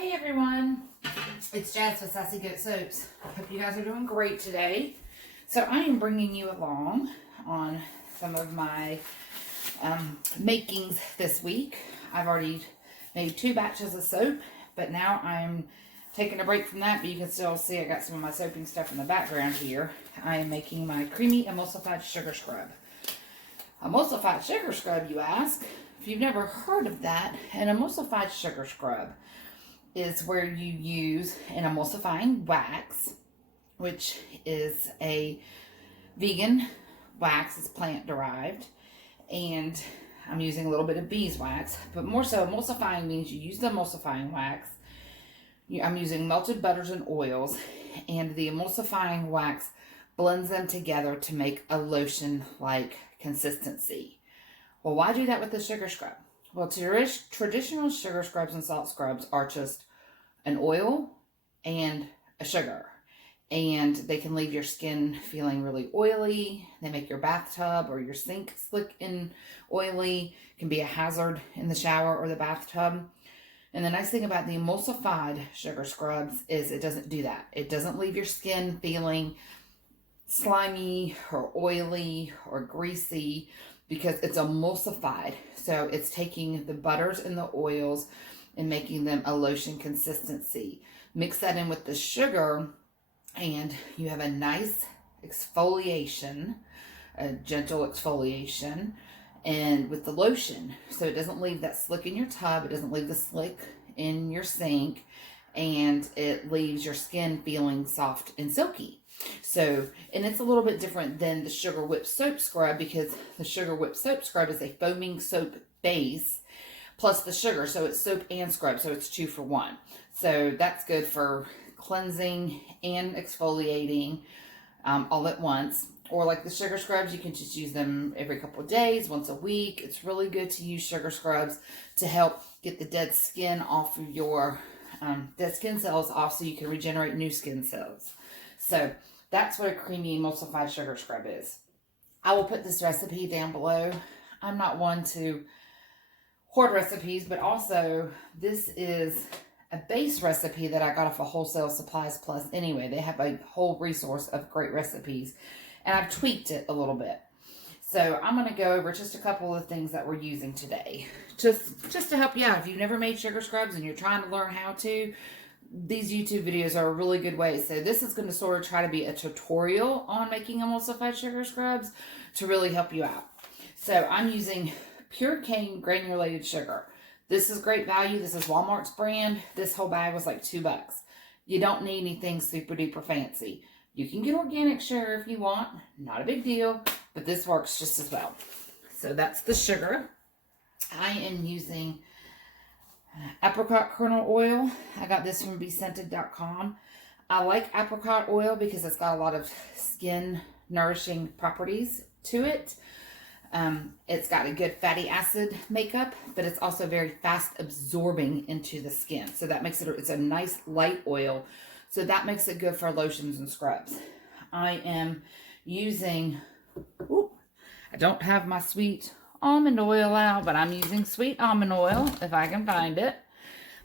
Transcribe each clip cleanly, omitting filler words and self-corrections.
Hey everyone, it's Jazz with Sassy Goat Soaps. Hope you guys are doing great today. So I am bringing you along on some of my makings this week. I've already made 2 batches of soap, but now I'm taking a break from that, but you can still see I got some of my soaping stuff in the background here. I am making my creamy emulsified sugar scrub. Emulsified sugar scrub, you ask? If you've never heard of that, an emulsified sugar scrub is where you use an emulsifying wax, which is a vegan wax. It's plant derived, and I'm using a little bit of beeswax, but more so emulsifying means you use the emulsifying wax. I'm using melted butters and oils, and the emulsifying wax blends them together to make a lotion-like consistency. Well, why do that with the sugar scrub? Well, traditional sugar scrubs and salt scrubs are just an oil and a sugar. And they can leave your skin feeling really oily. They make your bathtub or your sink slick and oily. It can be a hazard in the shower or the bathtub. And the nice thing about the emulsified sugar scrubs is it doesn't do that. It doesn't leave your skin feeling slimy or oily or greasy, because it's emulsified. So it's taking the butters and the oils and making them a lotion consistency. Mix that in with the sugar and you have a nice exfoliation, a gentle exfoliation, and with the lotion. So it doesn't leave that slick in your tub, it doesn't leave the slick in your sink, and it leaves your skin feeling soft and silky. So, and it's a little bit different than the sugar whipped soap scrub, because the sugar whipped soap scrub is a foaming soap base plus the sugar. So it's soap and scrub. So it's 2 for 1. So that's good for cleansing and exfoliating all at once. Or like the sugar scrubs, you can just use them every couple of days, once a week. It's really good to use sugar scrubs to help get the dead skin off of your dead skin cells off, so you can regenerate new skin cells. So that's what a creamy emulsified sugar scrub is. I will put this recipe down below. I'm not one to hoard recipes, but also this is a base recipe that I got off of Wholesale Supplies Plus anyway. They have a whole resource of great recipes, and I've tweaked it a little bit. So I'm going to go over just a couple of things that we're using today. Just to help you out. If you've never made sugar scrubs and you're trying to learn how to, these YouTube videos are a really good way. So this is going to sort of try to be a tutorial on making emulsified sugar scrubs to really help you out. So I'm using pure cane granulated sugar. This is great value. This is Walmart's brand. This whole bag was like $2. You don't need anything super duper fancy. You can get organic sugar if you want. Not a big deal, but this works just as well. So that's the sugar. I am using Apricot Kernel Oil. I got this from BeScented.com. I like apricot oil because it's got a lot of skin nourishing properties to it. It's got a good fatty acid makeup, but it's also very fast absorbing into the skin. So that makes it's a nice light oil. So that makes it good for lotions and scrubs. I am using, I don't have my sweet almond oil out, but I'm using sweet almond oil if I can find it.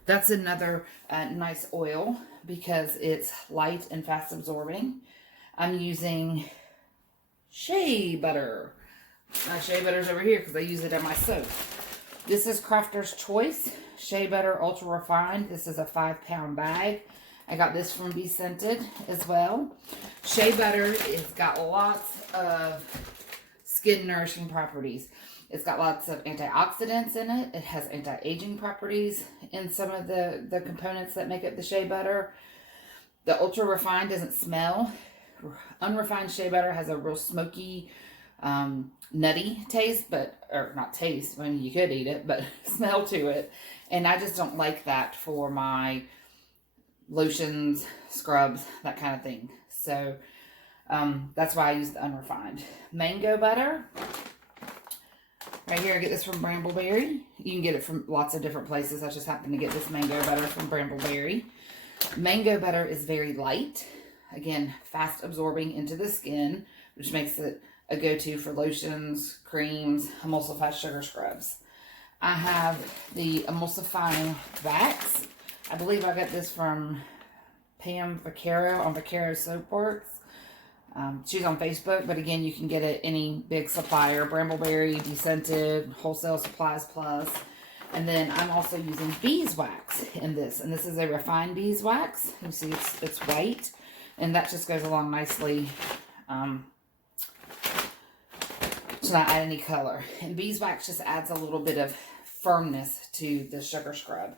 That's another nice oil because it's light and fast absorbing. I'm using Shea Butter. Shea Butter's over here because I use it in my soap. This is Crafter's Choice Shea Butter Ultra Refined. This is a 5-pound bag. I got this from BeScented as well. Shea Butter has got lots of skin nourishing properties. It's got lots of antioxidants in it. It has anti-aging properties in some of the components that make up the shea butter. The ultra refined doesn't smell. Unrefined shea butter has a real smoky, nutty taste, or not taste, I mean, you could eat it, but smell to it. And I just don't like that for my lotions, scrubs, that kind of thing. So that's why I use the unrefined. Mango butter. Right here, I get this from Brambleberry. You can get it from lots of different places. I just happen to get this mango butter from Brambleberry. Mango butter is very light. Again, fast absorbing into the skin, which makes it a go-to for lotions, creams, emulsified sugar scrubs. I have the emulsifying wax. I believe I got this from Pam Vaccaro on Vaccaro Soapworks. She's on Facebook, but again, you can get it any big supplier. Brambleberry, BeScented, Wholesale Supplies Plus. And then I'm also using beeswax in this. And this is a refined beeswax. You see it's white. And that just goes along nicely to not add any color. And beeswax just adds a little bit of firmness to the sugar scrub.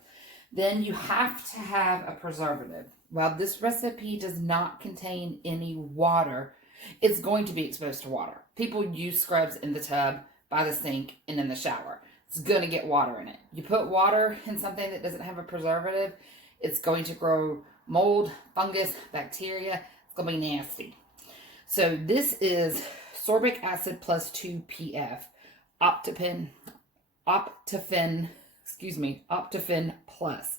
Then you have to have a preservative. While this recipe does not contain any water, it's going to be exposed to water. People use scrubs in the tub, by the sink, and in the shower. It's going to get water in it. You put water in something that doesn't have a preservative, it's going to grow mold, fungus, bacteria. It's going to be nasty. So this is sorbic acid plus 2PF, Optifin Plus.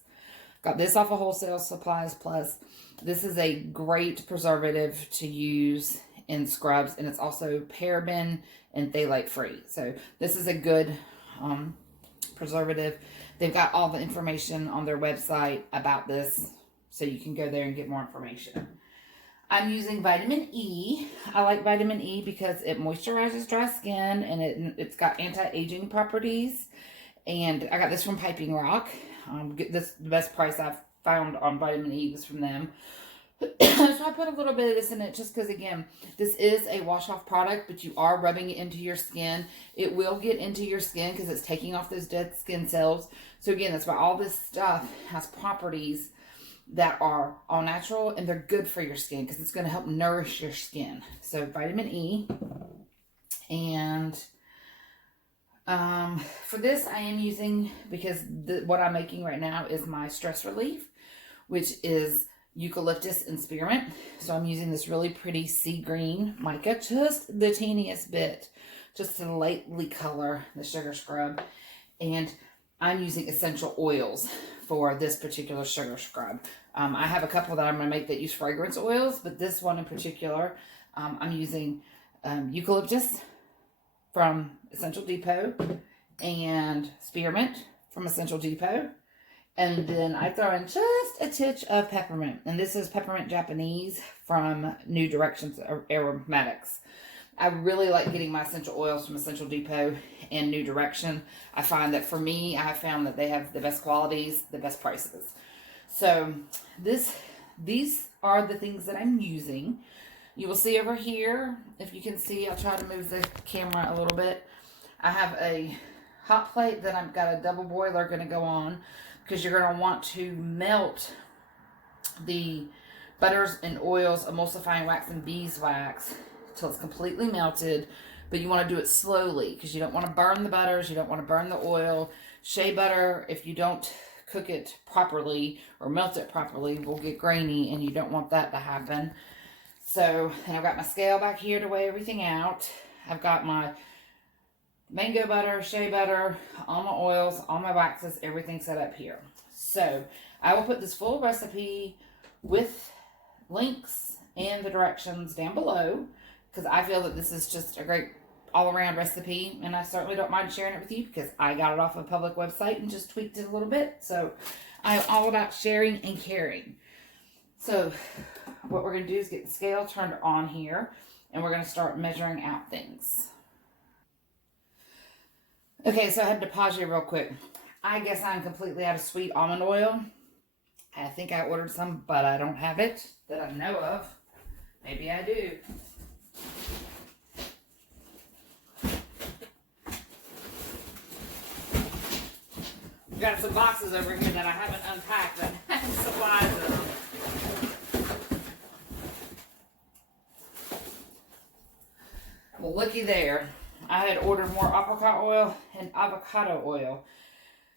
Got this off of Wholesale Supplies Plus. This is a great preservative to use in scrubs, and it's also paraben and phthalate free. So this is a good preservative. They've got all the information on their website about this, so you can go there and get more information. I'm using vitamin E. I like vitamin E because it moisturizes dry skin, and it's got anti-aging properties. And I got this from Piping Rock. The best price I've found on vitamin E was from them. So I put a little bit of this in it just because, again, this is a wash-off product, but you are rubbing it into your skin. It will get into your skin because it's taking off those dead skin cells. So, again, that's why all this stuff has properties that are all natural, and they're good for your skin because it's going to help nourish your skin. So, vitamin E. And for this, I am using, because what I'm making right now is my stress relief, which is Eucalyptus and Spearmint. So I'm using this really pretty sea green mica, just the teeniest bit, just to lightly color the sugar scrub. And I'm using essential oils for this particular sugar scrub. I have a couple that I'm going to make that use fragrance oils, but this one in particular, I'm using eucalyptus from Essential Depot and spearmint from Essential Depot. And then I throw in just a titch of peppermint. And this is peppermint Japanese from New Directions Aromatics. I really like getting my essential oils from Essential Depot and New Direction. I find that for me, I have found that they have the best qualities, the best prices. So these are the things that I'm using. You will see over here, if you can see, I'll try to move the camera a little bit. I have a hot plate that I've got a double boiler going to go on, because you're going to want to melt the butters and oils, emulsifying wax and beeswax till it's completely melted. But you want to do it slowly because you don't want to burn the butters, you don't want to burn the oil. Shea butter, if you don't cook it properly or melt it properly, will get grainy, and you don't want that to happen. So, and I've got my scale back here to weigh everything out. I've got my mango butter, shea butter, all my oils, all my waxes, everything set up here. So I will put this full recipe with links and the directions down below, because I feel that this is just a great all-around recipe, and I certainly don't mind sharing it with you because I got it off a public website and just tweaked it a little bit. So I'm all about sharing and caring. So what we're going to do is get the scale turned on here, and we're going to start measuring out things. Okay, so I had to pause you real quick. I guess I'm completely out of sweet almond oil. I think I ordered some, but I don't have it that I know of. Maybe I do. We've got some boxes over here that I haven't unpacked that have supplies in them. Well, looky there. I had ordered more apricot oil and avocado oil.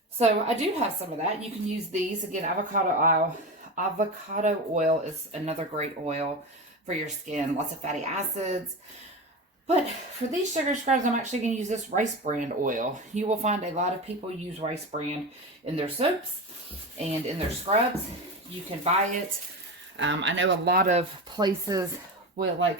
So I do have some of that. You can use these. Again, avocado oil. Avocado oil is another great oil for your skin. Lots of fatty acids. But for these sugar scrubs, I'm actually going to use this rice bran oil. You will find a lot of people use rice bran in their soaps and in their scrubs. You can buy it. I know a lot of places will, like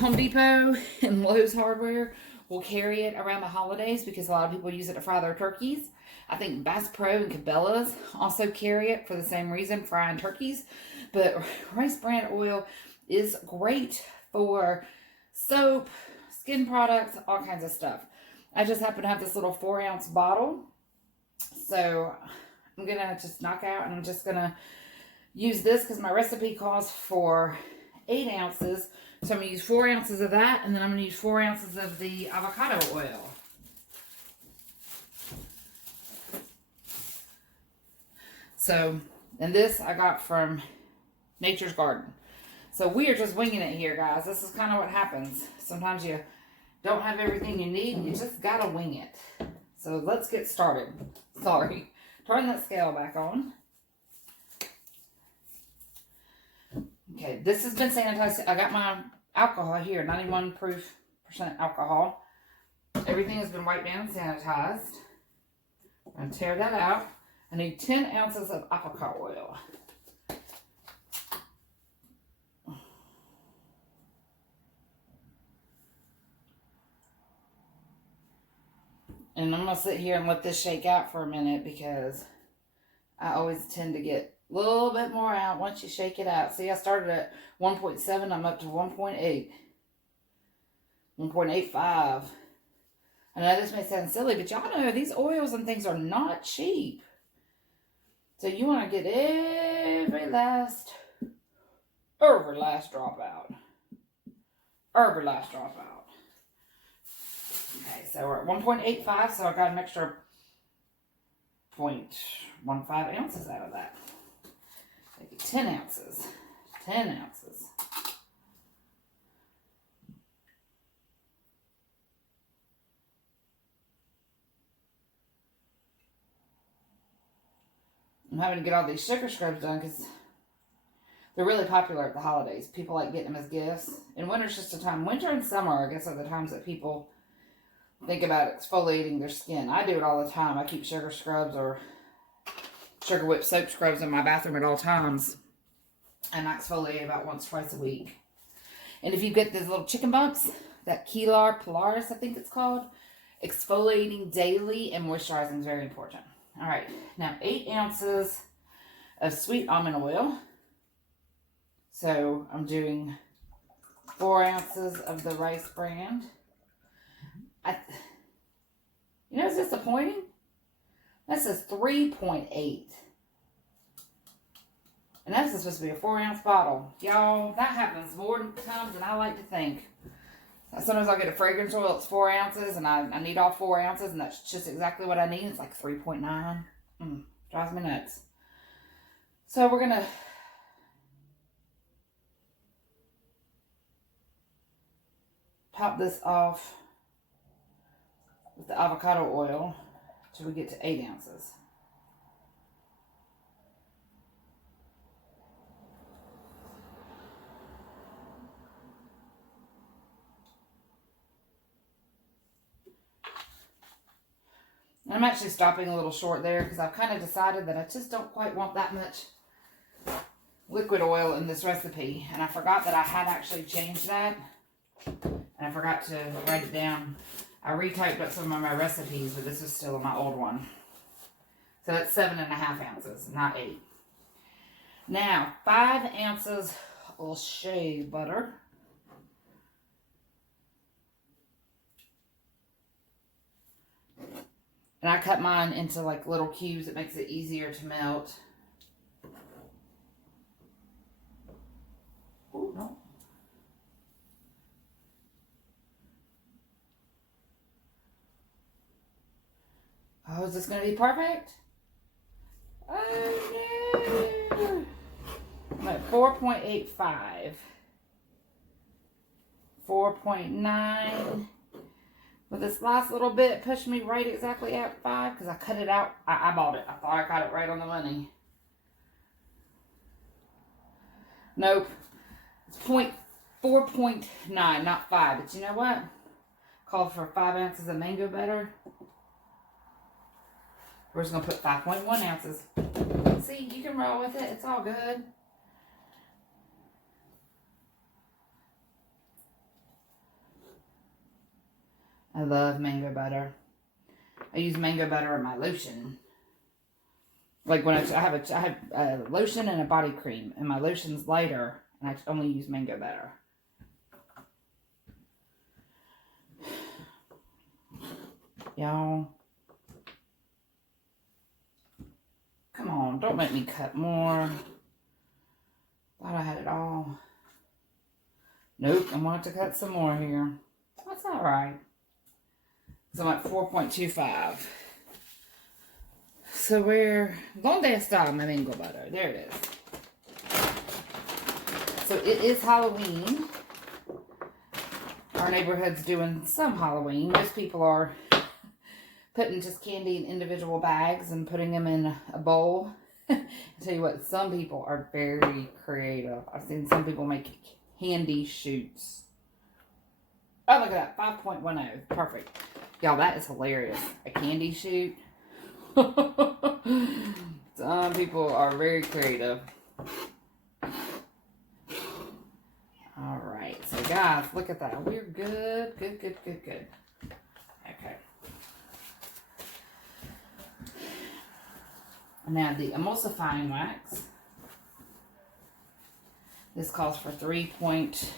Home Depot and Lowe's Hardware, will carry it around the holidays because a lot of people use it to fry their turkeys. I think Bass Pro and Cabela's also carry it for the same reason, frying turkeys. But rice bran oil is great for soap, skin products, all kinds of stuff. I just happen to have this little 4-ounce bottle. So I'm going to just knock out, and I'm just going to use this because my recipe calls for 8 ounces. So I'm going to use 4 ounces of that, and then I'm going to use 4 ounces of the avocado oil. So, and this I got from Nature's Garden. So we are just winging it here, guys. This is kind of what happens. Sometimes you don't have everything you need. You just got to wing it. So let's get started. Sorry. Turn that scale back on. Okay, this has been sanitized. I got my alcohol here, 91% alcohol. Everything has been wiped down and sanitized. I'm going to tear that out. I need 10 ounces of apricot oil. And I'm going to sit here and let this shake out for a minute because I always tend to get a little bit more out once you shake it out. See, I started at 1.7. I'm up to 1.8. 1.85. I know this may sound silly, but y'all know these oils and things are not cheap. So you want to get every last drop out. Every last drop out. Okay, so we're at 1.85, so I got an extra 0.15 ounces out of that. Maybe 10 ounces. 10 ounces. I'm having to get all these sugar scrubs done because they're really popular at the holidays. People like getting them as gifts. And winter's just a time. Winter and summer, I guess, are the times that people think about exfoliating their skin. I do it all the time. I keep sugar scrubs or sugar whipped soap scrubs in my bathroom at all times. And I exfoliate about once, twice a week. And if you get these little chicken bumps, that Kelar Polaris, I think it's called, exfoliating daily and moisturizing is very important. All right, now 8 ounces of sweet almond oil. So I'm doing 4 ounces of the rice bran. You know, it's disappointing. That says 3.8. And that's supposed to be a 4-ounce bottle. Y'all, that happens more times than I like to think. Sometimes I'll get a fragrance oil, it's 4 ounces, and I need all 4 ounces, and that's just exactly what I need. It's like 3.9. Drives me nuts. So we're going to top this off with the avocado oil till we get to 8 ounces. I'm actually stopping a little short there because I've kind of decided that I just don't quite want that much liquid oil in this recipe. And I forgot that I had actually changed that. And I forgot to write it down. I retyped up some of my recipes, but this is still in my old one. So that's 7.5 ounces, not 8. Now, 5 ounces of shea butter. And I cut mine into like little cubes. It makes it easier to melt. Ooh, no. Oh, is this going to be perfect? Oh, no. I'm at 4.85. 4.9. But this last little bit pushed me right exactly at 5 because I cut it out. I eyeballed it. I thought I got it right on the money. Nope. It's 4.9, not 5. But you know what? Called for 5 ounces of mango butter. We're just going to put 5.1 ounces. See, you can roll with it. It's all good. I love mango butter. I use mango butter in my lotion. Like when I have a lotion and a body cream, and my lotion's lighter, and I only use mango butter. Y'all, come on, don't make me cut more. Thought I had it all. Nope, I want to cut some more here. That's all right. So I'm at 4.25. So where, ¿dónde está my mango butter? There it is. So it is Halloween. Our neighborhood's doing some Halloween. Most people are putting just candy in individual bags and putting them in a bowl. I tell you what, some people are very creative. I've seen some people make candy shoots. Oh, look at that, 5.10. Perfect. Y'all, that is hilarious. A candy shoot. Some people are very creative. Alright, so guys, look at that. We're good. Good. Okay. Now the emulsifying wax. This calls for 3.2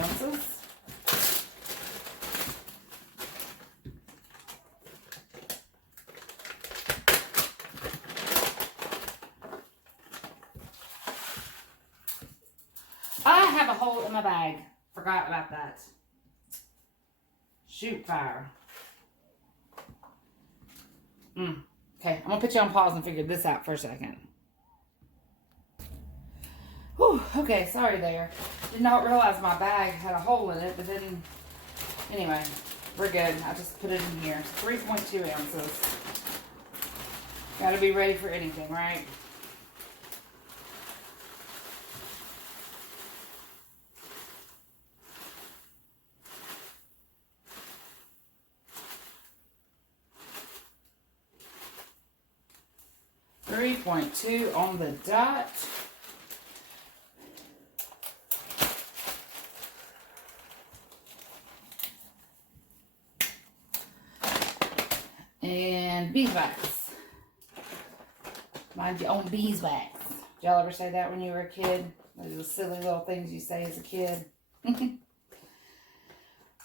ounces. I have a hole in my bag. Forgot about that. Shoot fire. Okay, I'm going to put you on pause and figure this out for a second. Whew, okay, sorry there. Did not realize my bag had a hole in it, but then, anyway, we're good. I just put it in here. 3.2 ounces. Gotta be ready for anything, right? .2 on the dot. And beeswax. Mind your own beeswax. Did y'all ever say that when you were a kid? Those silly little things you say as a kid.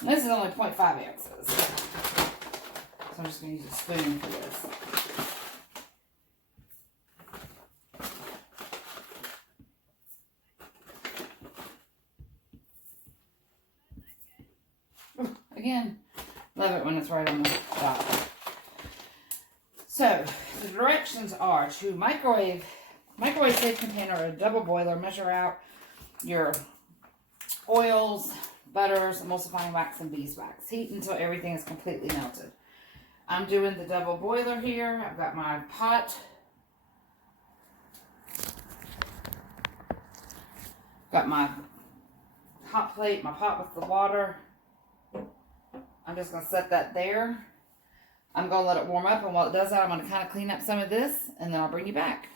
This is only 0.5 ounces. So I'm just going to use a spoon for this. Again, love it when it's right on the dot. So, the directions are to microwave safe container or a double boiler. Measure out your oils, butters, emulsifying wax, and beeswax. Heat until everything is completely melted. I'm doing the double boiler here. I've got my pot. Got my hot plate, my pot with the water. I'm just going to set that there. I'm going to let it warm up, and while it does that, I'm going to kind of clean up some of this, and then I'll bring you back.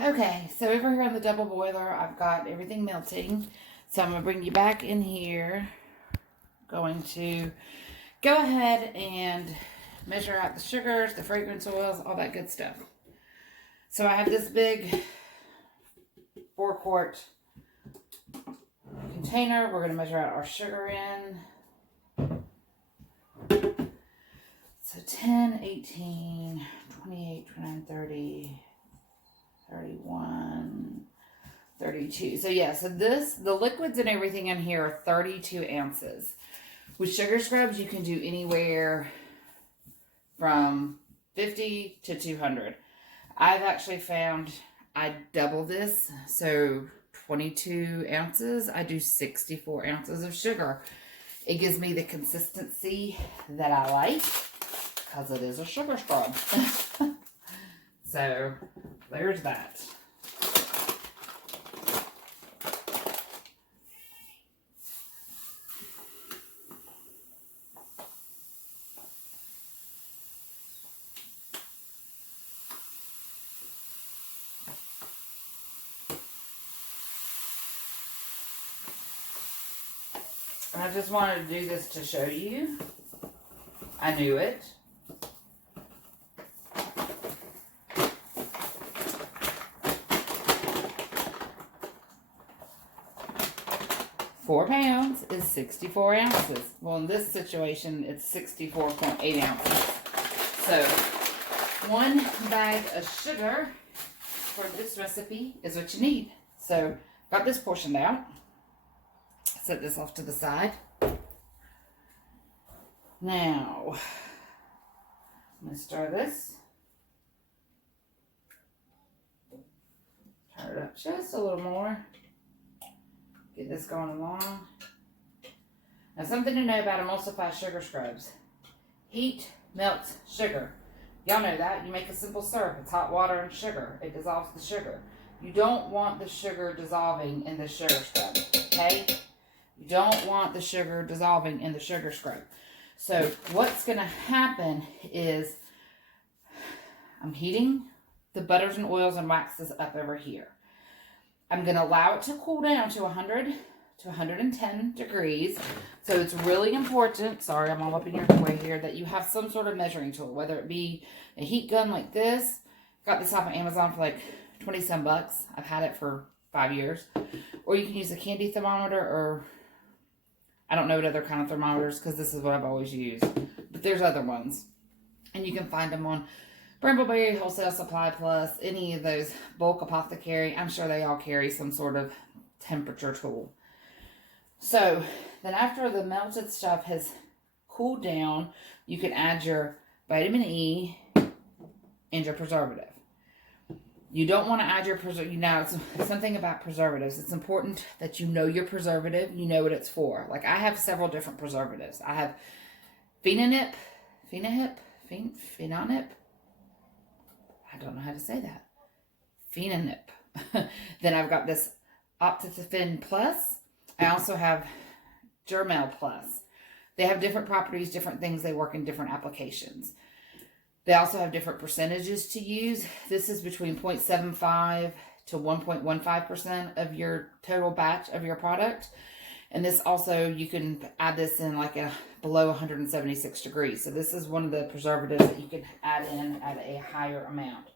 Okay, so over here on the double boiler, I've got everything melting. So I'm going to bring you back in here. Going to go ahead and measure out the sugars, the fragrance oils, all that good stuff. So I have this big 4-quart container. We're going to measure out our sugar in. So 10, 18, 28, 29, 30, 31, 32. So yeah, so the liquids and everything in here are 32 ounces. With sugar scrubs, you can do anywhere from 50 to 200. I've actually found I double this, so 22 ounces, I do 64 ounces of sugar. It gives me the consistency that I like because it is a sugar scrub. So there's that. I just wanted to do this to show you. I knew it. £4 is 64 ounces. Well, in this situation, it's 64.8 ounces. So, 1 bag of sugar for this recipe is what you need. So, got this portioned out. Set this off to the side. Now, I'm going to stir this. Turn it up just a little more. Get this going along. Now, something to know about emulsified sugar scrubs. Heat melts sugar. Y'all know that. You make a simple syrup. It's hot water and sugar. It dissolves the sugar. You don't want the sugar dissolving in the sugar scrub. Okay? You don't want the sugar dissolving in the sugar scrub. So, what's going to happen is I'm heating the butters and oils and waxes up over here. I'm going to allow it to cool down to 100 to 110 degrees. So it's really important, sorry, I'm all up in your way here, that you have some sort of measuring tool, whether it be a heat gun like this. Got this off of Amazon for like 20 some bucks. I've had it for 5 years. Or you can use a candy thermometer, or I don't know what other kind of thermometers, because this is what I've always used. But there's other ones. And you can find them on Brambleberry, Wholesale Supply Plus, any of those bulk apothecary. I'm sure they all carry some sort of temperature tool. So, then after the melted stuff has cooled down, you can add your vitamin E and your preservative. You don't want to add your preservative. Now, it's something about preservatives. It's important that you know your preservative. You know what it's for. Like, I have several different preservatives. I have Phenonip. I don't know how to say that. Phenonip. Then I've got this Optifin Plus. I also have Germel Plus. They have different properties, different things. They work in different applications. They also have different percentages to use. This is between 0.75 to 1.15% of your total batch of your product. And this also, you can add this in like below 176 degrees. So this is one of the preservatives that you can add in at a higher amount.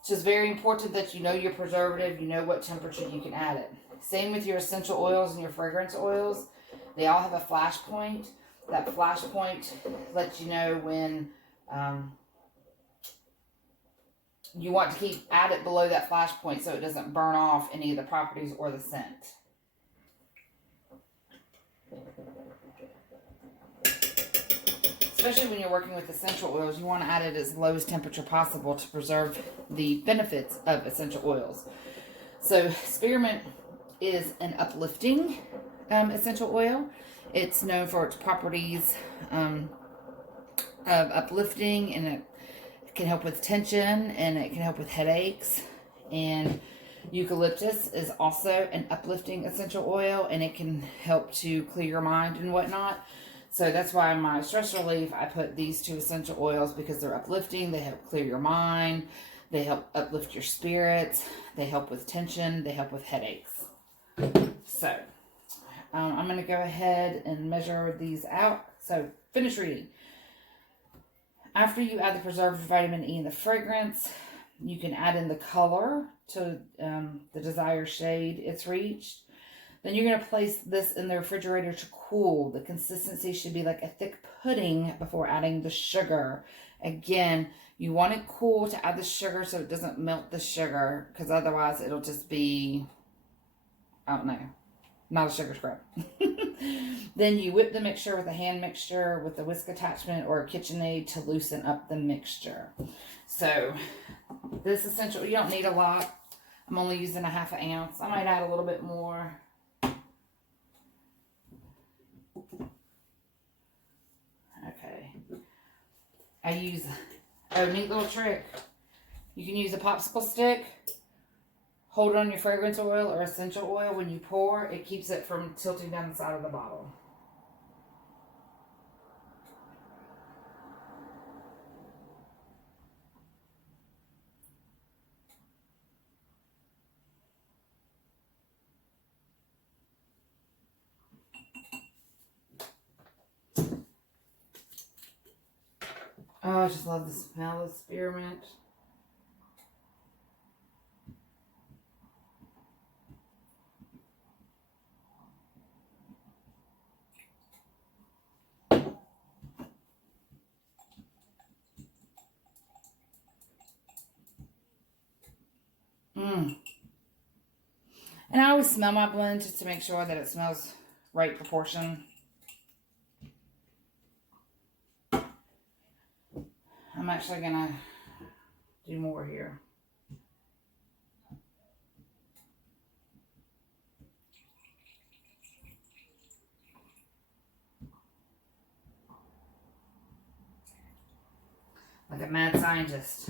It's just very important that you know your preservative, you know what temperature you can add it. Same with your essential oils and your fragrance oils. They all have a flash point. That flash point lets you know when you want to add it below that flash point so it doesn't burn off any of the properties or the scent. Especially when you're working with essential oils, you want to add it as low as temperature possible to preserve the benefits of essential oils. So spearmint is an uplifting essential oil. It's known for its properties of uplifting, and it can help with tension, and it can help with headaches. And eucalyptus is also an uplifting essential oil, and it can help to clear your mind and whatnot. So that's why in my stress relief, I put these 2 essential oils, because they're uplifting. They help clear your mind. They help uplift your spirits. They help with tension. They help with headaches. So I'm going to go ahead and measure these out. So finish reading. After you add the preservative, vitamin E, and the fragrance, you can add in the color to the desired shade it's reached. Then you're going to place this in the refrigerator to cool. The consistency should be like a thick pudding before adding the sugar. Again, you want it cool to add the sugar so it doesn't melt the sugar, because otherwise it'll just be, I don't know, not a sugar scrub. Then you whip the mixture with a hand mixture with a whisk attachment or a KitchenAid to loosen up the mixture. So this essential, you don't need a lot. I'm only using a ½ ounce. I might add a little bit more. Okay. I use, neat little trick. You can use a popsicle stick. Hold on your fragrance oil or essential oil when you pour. It keeps it from tilting down the side of the bottle. Oh, I just love the smell of spearmint. And I always smell my blend just to make sure that it smells right proportion. I'm actually gonna do more here. Like a mad scientist.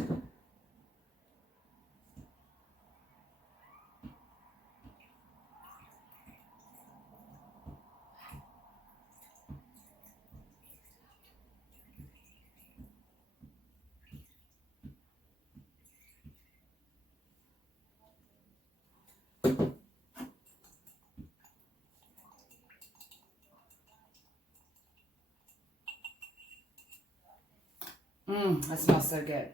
That smells so good.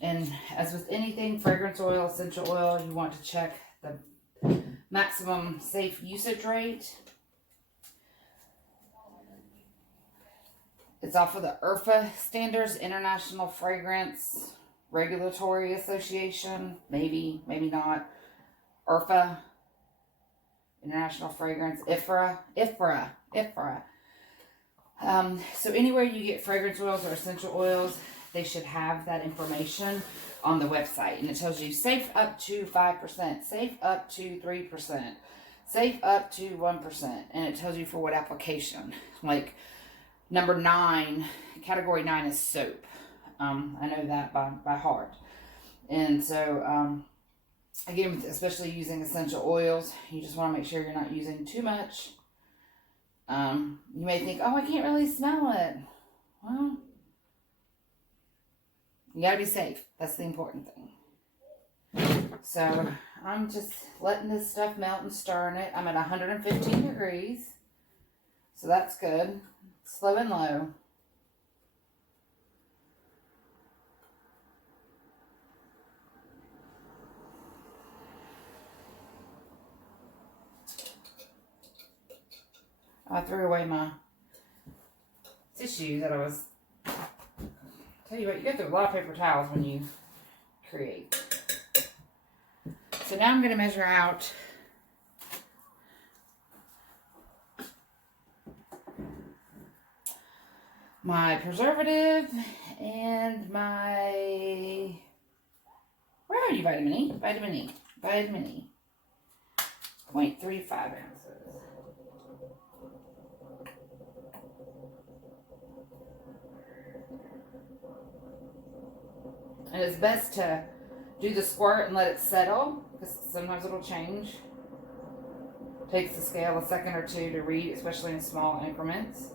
And as with anything, fragrance oil, essential oil, you want to check the maximum safe usage rate. It's off of the IRFA standards, International Fragrance Regulatory Association. Maybe, maybe not. IRFA, International Fragrance, IFRA. So anywhere you get fragrance oils or essential oils, they should have that information on the website. And it tells you safe up to 5%, safe up to 3%, safe up to 1%. And it tells you for what application. Like number 9, category 9 is soap. I know that by heart. And so, again, especially using essential oils, you just want to make sure you're not using too much. You may think, oh, I can't really smell it. Well, you gotta be safe. That's the important thing. So I'm just letting this stuff melt and stirring it. I'm at 115 degrees. So that's good. Slow and low. I threw away my tissue that I was... Tell you what, you go through a lot of paper towels when you create. So now I'm going to measure out my preservative and my... Where are you, vitamin E? Vitamin E. Vitamin E. 0.35 ounces. And it's best to do the squirt and let it settle, because sometimes it'll change. It takes the scale a second or two to read, especially in small increments.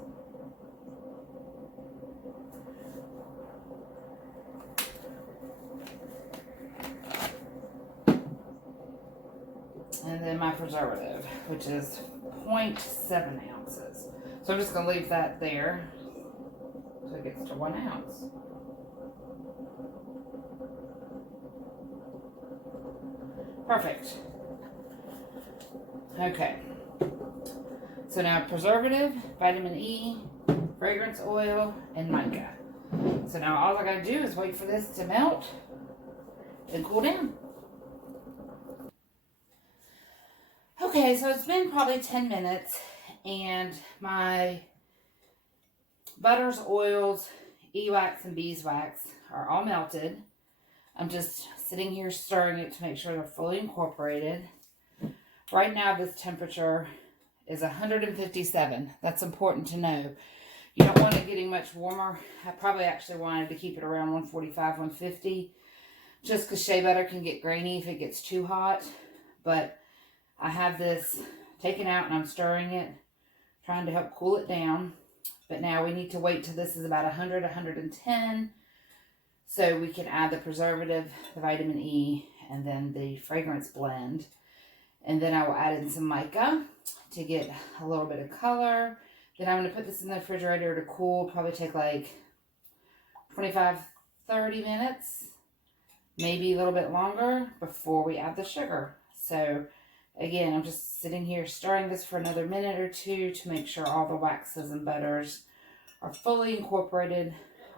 And then my preservative, which is 0.7 ounces. So I'm just going to leave that there so it gets to 1 ounce. Perfect. Okay. So now preservative, vitamin E, fragrance oil, and mica. So now all I gotta do is wait for this to melt and cool down. Okay, so it's been probably 10 minutes and my butters, oils, e-wax, and beeswax are all melted. I'm just sitting here stirring it to make sure they're fully incorporated. Right now this temperature is 157. That's important to know. You don't want it getting much warmer. I probably actually wanted to keep it around 145, 150. Just because shea butter can get grainy if it gets too hot. But I have this taken out and I'm stirring it, trying to help cool it down. But now we need to wait till this is about 100, 110. So we can add the preservative, the vitamin E, and then the fragrance blend. And then I will add in some mica to get a little bit of color. Then I'm going to put this in the refrigerator to cool. Probably take like 25, 30 minutes. Maybe a little bit longer before we add the sugar. So again, I'm just sitting here stirring this for another minute or two to make sure all the waxes and butters are fully incorporated.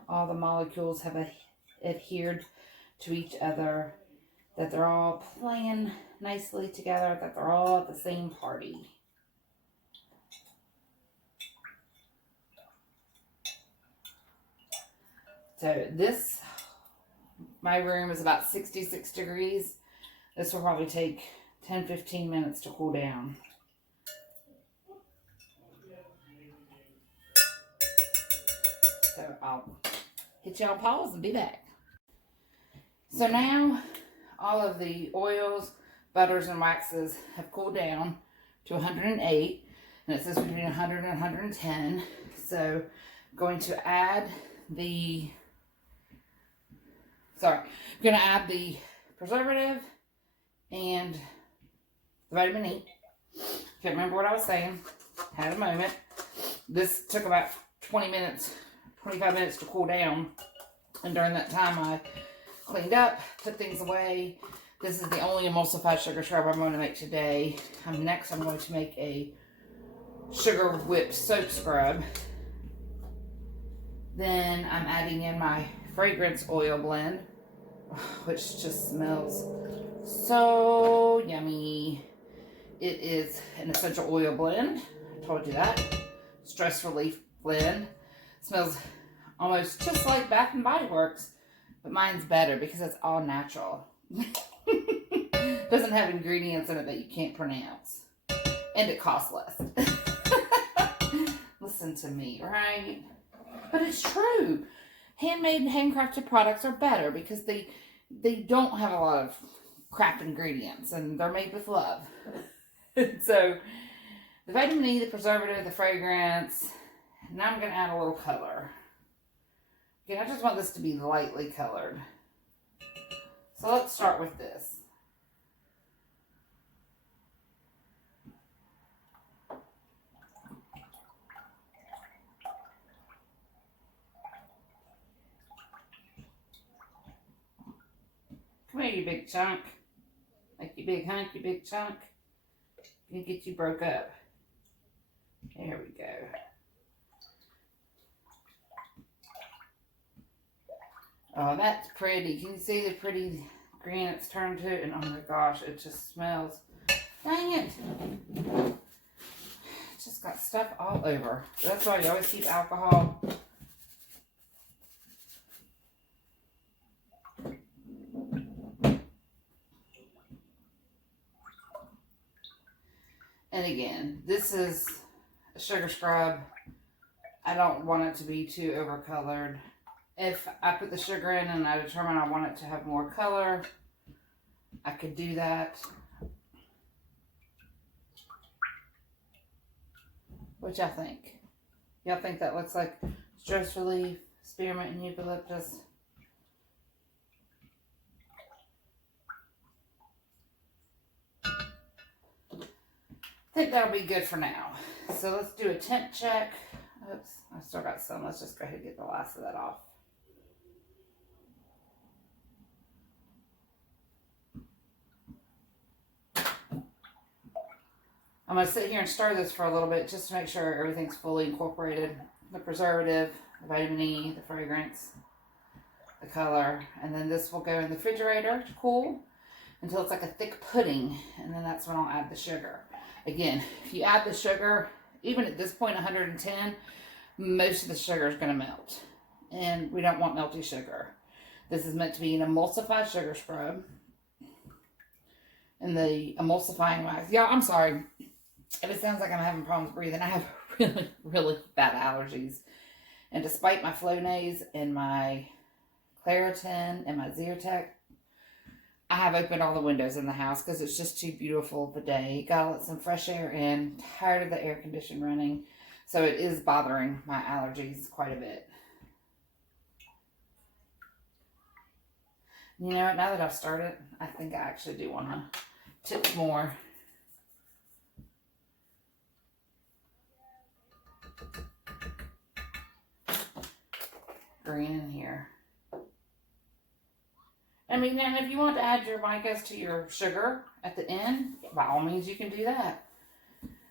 All the molecules have adhered to each other, that they're all playing nicely together, that they're all at the same party. So this, my room is about 66 degrees. This will probably take 10-15 minutes to cool down. So I'll hit you on pause and be back. So now all of the oils, butters, and waxes have cooled down to 108. And it says between 100 and 110. So I'm going to add the preservative and the vitamin E. Can't remember what I was saying. Had a moment. This took about 25 minutes to cool down. And during that time, I cleaned up, put things away. This is the only emulsified sugar scrub I'm going to make today. Next, I'm going to make a sugar whipped soap scrub. Then I'm adding in my fragrance oil blend, which just smells so yummy. It is an essential oil blend. I told you that. Stress relief blend. Smells almost just like Bath and Body Works, but mine's better because it's all natural. Doesn't have ingredients in it that you can't pronounce. And it costs less. Listen to me, right? But it's true. Handmade and handcrafted products are better because they don't have a lot of crap ingredients and they're made with love. So the vitamin E, the preservative, the fragrance. Now I'm going to add a little color. Again, I just want this to be lightly colored. So let's start with this. Come here, you big chunk. Like you big hunk, you big chunk. Gonna get you broke up. There we go. Oh, that's pretty. Can you see the pretty green it's turned to? And oh my gosh, it just smells. Dang it. It just got stuff all over. That's why you always keep alcohol. And again, this is a sugar scrub. I don't want it to be too overcolored. If I put the sugar in and I determine I want it to have more color, I could do that. What y'all think? Y'all think that looks like stress relief, spearmint, and eucalyptus? I think that'll be good for now. So let's do a temp check. Oops, I still got some. Let's just go ahead and get the last of that off. I'm going to sit here and stir this for a little bit just to make sure everything's fully incorporated. The preservative, the vitamin E, the fragrance, the color. And then this will go in the refrigerator to cool until it's like a thick pudding. And then that's when I'll add the sugar. Again, if you add the sugar, even at this point, 110, most of the sugar is going to melt. And we don't want melty sugar. This is meant to be an emulsified sugar scrub. And the emulsifying wax. Y'all, I'm sorry. If it sounds like I'm having problems breathing, I have really, really bad allergies. And despite my Flonase and my Claritin and my Zyrtec, I have opened all the windows in the house because it's just too beautiful of a day. Gotta let some fresh air in. Tired of the air conditioner running. So it is bothering my allergies quite a bit. You know what? Now that I've started, I think I actually do want to tip more. green in here. I mean, and if you want to add your micas to your sugar at the end, by all means you can do that.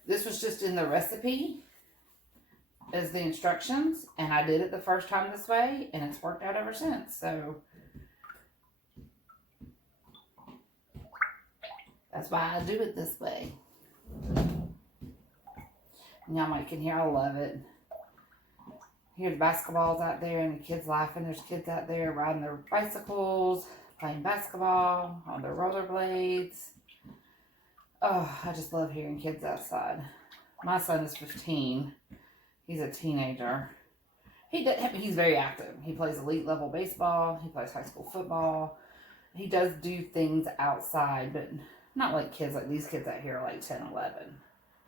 This was just in the recipe as the instructions, and I did it the first time this way, and it's worked out ever since. So that's why I do it this way. And y'all might can hear, I love it. Here's basketballs out there and the kids laughing. There's kids out there riding their bicycles, playing basketball on their rollerblades. Oh, I just love hearing kids outside. My son is 15. He's a teenager. He's very active. He plays elite level baseball. He plays high school football. He does do things outside, but not like kids like these kids out here are like 10, 11.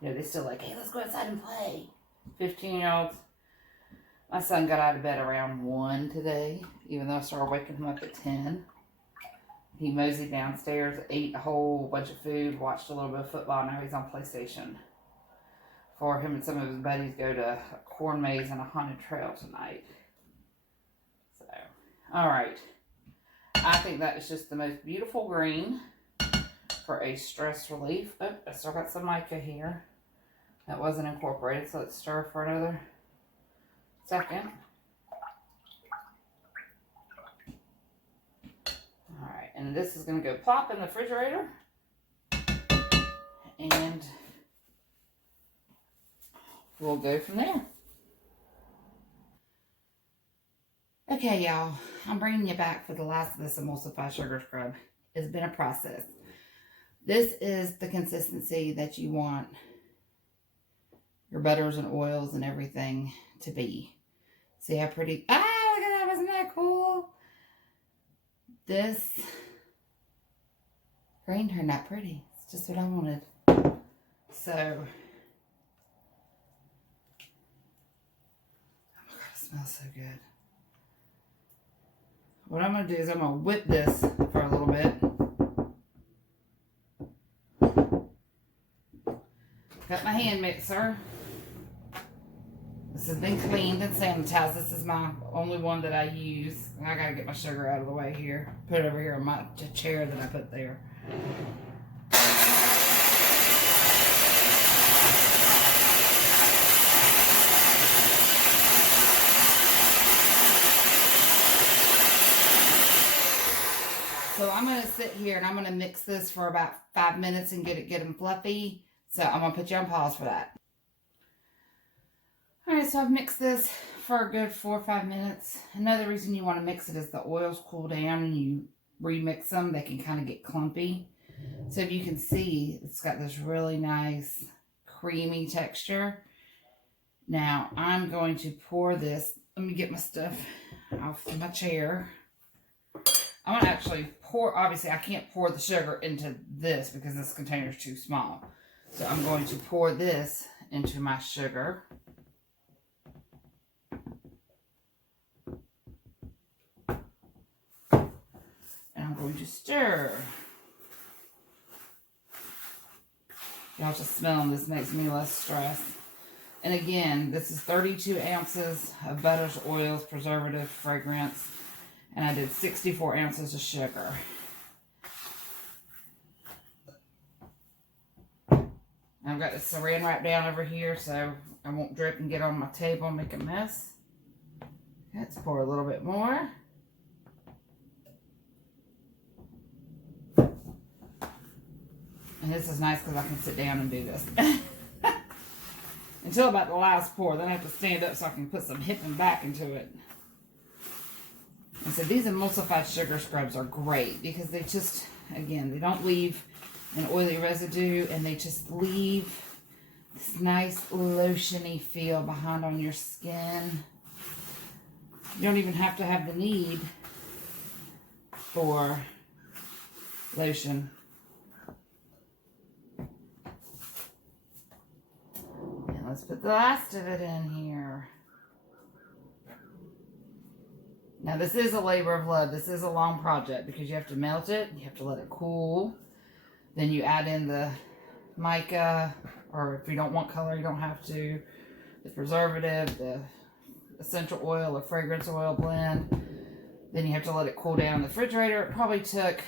You know, they still like, hey, let's go outside and play. 15-year-olds. My son got out of bed around 1 today, even though I started waking him up at 10. He moseyed downstairs, ate a whole bunch of food, watched a little bit of football. Now he's on PlayStation. For him and some of his buddies go to a corn maze and a haunted trail tonight. So, alright. I think that is just the most beautiful green for a stress relief. Oh, I still got some mica here. That wasn't incorporated, so let's stir for another second. Alright, and this is going to go plop in the refrigerator. And we'll go from there. Okay, y'all. I'm bringing you back for the last of this emulsified sugar scrub. It's been a process. This is the consistency that you want your butters and oils and everything to be. See how pretty? Ah, look at that. Wasn't that cool? This green turned out pretty. It's just what I wanted. So, oh my God, it smells so good. What I'm going to do is I'm going to whip this for a little bit. Got my hand mixer. This has been cleaned and sanitized. This is my only one that I use. I gotta get my sugar out of the way here. Put it over here on my chair that I put there. So I'm gonna sit here and I'm gonna mix this for about 5 minutes and get it good and fluffy. So I'm gonna put you on pause for that. Alright, so I've mixed this for a good 4 or 5 minutes. Another reason you want to mix it is the oils cool down and you remix them. They can kind of get clumpy. So if you can see, it's got this really nice creamy texture. Now, I'm going to pour this. Let me get my stuff off my chair. I'm going to actually pour, obviously I can't pour the sugar into this because this container is too small. So I'm going to pour this into my sugar. I'm going to stir. Y'all just smelling this makes me less stressed. And again, this is 32 ounces of butters, oils, preservative, fragrance. And I did 64 ounces of sugar. I've got the saran wrap down over here so I won't drip and get on my table and make a mess. Let's pour a little bit more. And this is nice because I can sit down and do this. Until about the last pour. Then I have to stand up so I can put some hipping back into it. And so these emulsified sugar scrubs are great because they just, again, they don't leave an oily residue and they just leave this nice lotiony feel behind on your skin. You don't even have to have the need for lotion. Let's put the last of it in here. Now this is a labor of love. This is a long project because you have to melt it. You have to let it cool. Then you add in the mica, or if you don't want color, you don't have to. The preservative, the essential oil or fragrance oil blend. Then you have to let it cool down in the refrigerator. It probably took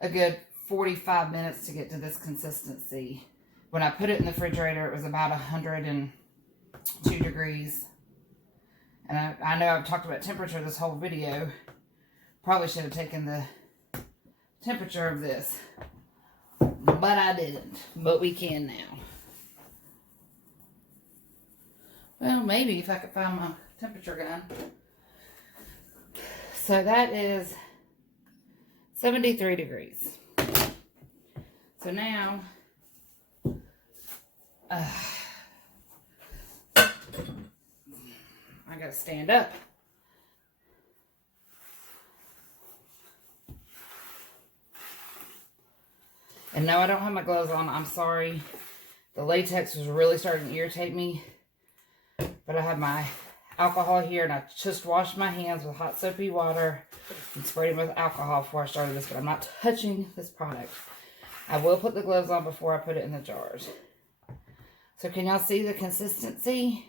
a good 45 minutes to get to this consistency. When I put it in the refrigerator, it was about 102 degrees. And I know I've talked about temperature this whole video. Probably should have taken the temperature of this, but I didn't. But we can now. Well, maybe if I could find my temperature gun. So that is 73 degrees. So now, I gotta stand up. And no, I don't have my gloves on. I'm sorry. The latex was really starting to irritate me. But I have my alcohol here, and I just washed my hands with hot soapy water and sprayed them with alcohol before I started this, but I'm not touching this product. I will put the gloves on before I put it in the jars. So can y'all see the consistency?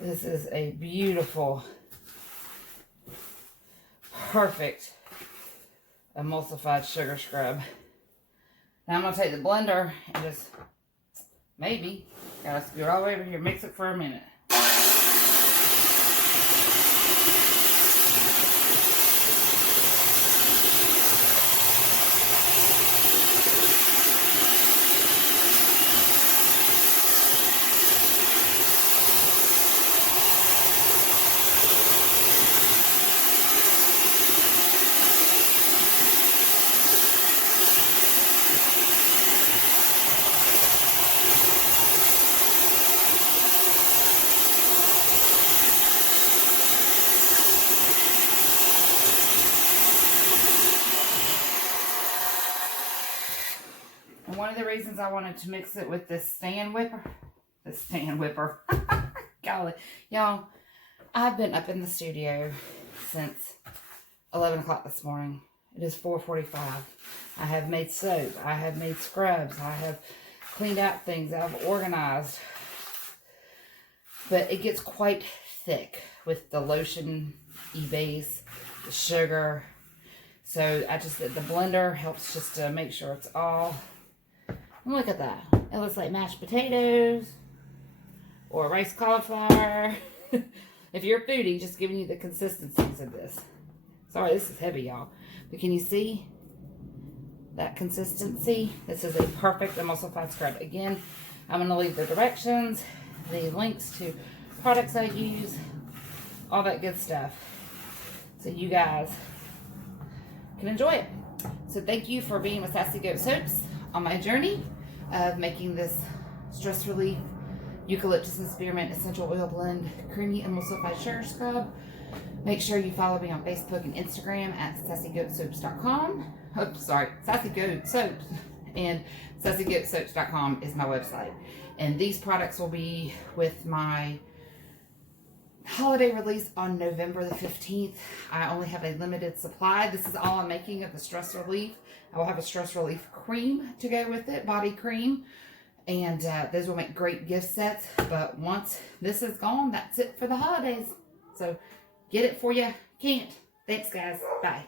This is a beautiful, perfect emulsified sugar scrub. Now I'm going to take the blender and just, maybe, gotta scoot all the way over here, mix it for a minute. One of the reasons I wanted to mix it with this stand whipper, golly, y'all, I've been up in the studio since 11 o'clock this morning. It is 4:45. I have made soap, I have made scrubs, I have cleaned out things, I've organized, but it gets quite thick with the lotion base, the sugar, so the blender helps just to make sure it's all. Look at that. It looks like mashed potatoes or rice cauliflower. If you're a foodie, just giving you the consistencies of this. Sorry, this is heavy, y'all. But can you see that consistency? This is a perfect emulsified scrub. Again, I'm going to leave the directions, the links to products I use, all that good stuff, so you guys can enjoy it. So thank you for being with Sassy Goat Soaps on my journey of making this stress relief Eucalyptus and Spearmint essential oil blend creamy emulsified sugar scrub. Make sure you follow me on Facebook and Instagram at sassygoatsoaps.com. Oh, sorry, Sassy Goat Soaps, and sassygoatsoaps.com is my website. And these products will be with my holiday release on November the 15th. I only have a limited supply. This is all I'm making of the stress relief. I will have a stress relief cream to go with it, body cream. And those will make great gift sets. But once this is gone, that's it for the holidays. So get it for you can't. Thanks, guys. Bye.